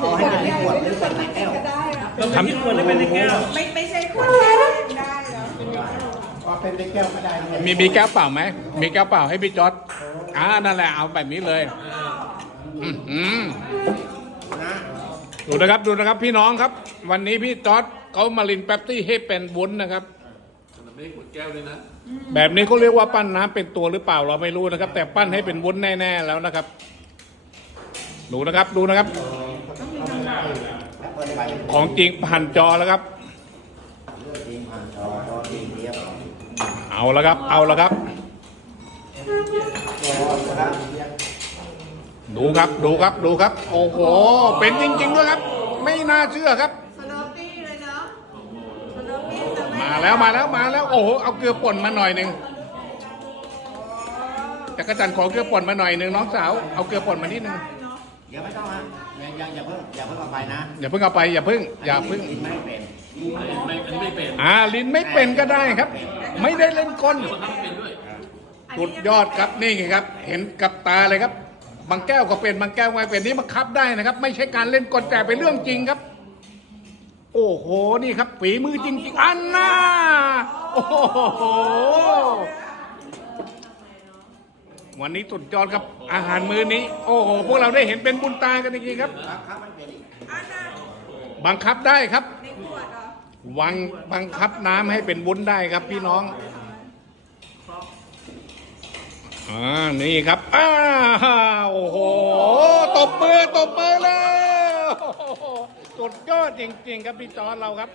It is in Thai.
เอาให้ในขวดหรือเป็นในแก้วก็ได้นะเราทำที่ควรได้เป็นในแก้ว ไม่ไม่ใช่คนแห้งได้แล้วเอาเป็นในแก้วก็ได้นะมีมีแก้วเปล่าไหม มีแก้วเปล่าให้พี่จอร์ดอ่านั่นแหละเอาแบบนี้เลยอืมอืมนะดูนะครับดูนะครับพี่น้องครับ วันนี้พี่จอร์ดเขามาลินแป๊บตี้ให้เป็นวุ้นนะครับไม่ได้ขวดแก้วเลยนะแบบนี้เขาเรียกว่าปั้นน้ำเป็นตัวหรือเปล่าเราไม่รู้นะครับ แต่ปั้นให้เป็นวุ้นแน่ๆแล้วนะครับ ดูนะครับดูนะครับแล้วเปิดไป ของจริงผ่านจอแล้วครับเลือกทีมผ่านจอจอทีมเดียวเอาละครับ เอาละครับจอนะครับ ดูครับ ดูครับ ดูครับ โอ้โห เป็นจริง ๆ ด้วยครับ ไม่น่าเชื่อครับสโนว์ปี้เลยเนาะสโนว์ปี้จะไม่มาแล้ว มาแล้ว มาแล้ว โอ้โห เอาเกลือป่นมาหน่อยหนึ่งจักรจันทร์ขอเกลือป่นมาหน่อยหนึ่งน้องสาว เอาเกลือป่นมานิดนึงได้ เนาะเดี๋ยวไม่ต้องฮะยังยังอย่าเพิ่งอย่าเพิ่งเอาไปนะอย่าเพิ่งเอาไปอย่าเพิ่งอย่าเพิ่งกินไม่เป็นไม่อันนี้ไม่เป็นอ่าลิ้นไม่เป็นก็ได้ครับ ไม่ได้เล่นกลบังคับให้เป็นด้วยสุดยอดครับนี่ไงครับ เห็นกับตาเลยครับ บางแก้วก็เป็นบางแก้วไม่เป็นนี่มันคับได้นะครับ ไม่ใช่การเล่นกลแต่เป็นเรื่องจริงครับ โอ้โหนี่ครับฝีมือจริงๆอันน่าโอ้โห วันนี้สุดยอดครับอาหารมื้อนี้ โอ้โหพวกเราได้เห็นเป็นบุญตากันจริงๆครับครับมันเป็นอันน่ะบังคับได้ครับวังบังคับน้ำให้เป็นวุ้นได้ครับพี่น้องอ่านี่ครับอ้าโอ้โหตบมือตบมือเลยสุดยอดจริง ๆ ครับพี่จอนเราครับ